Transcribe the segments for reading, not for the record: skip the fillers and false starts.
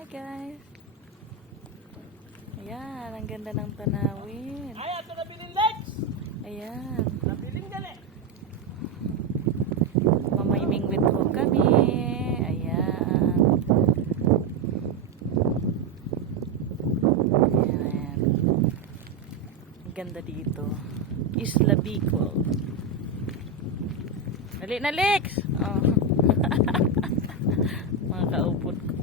Hi guys. Ayan, ang ganda ng tanawin. Ay, ato nabiling lights. Ayan. Nabiling gali. Mamaymingwit ho kami. Ayan. Ayan. Ang ganda dito. Isla Bicol. Dali na, Lex! Oh. Mga kaupot ko.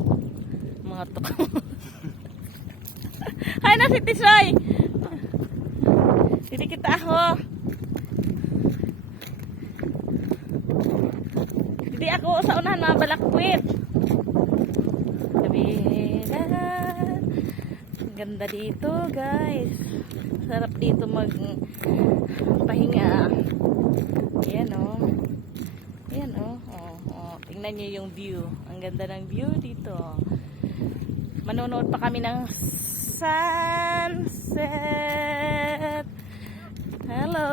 Mga tuko. Hay na si Tisoy! Hindi kita ako. Hindi ako sa unahan mga balakwit. Kabilan. Ang ganda dito guys. Sarap dito magpahinga. Ayan o. Ayan o. Tingnan nyo yung view. Ang ganda ng view dito. Manonood pa kami ng sunset. Hello.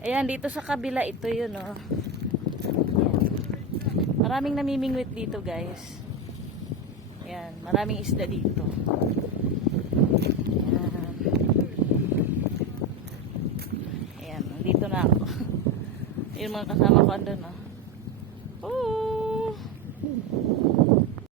Ayan, dito sa kabila ito yun o. Maraming namimingwit dito guys. Ayan, maraming isda dito. Ayan. Ayan, nandito na ako. Yung mga kasama ko andun o. Oh.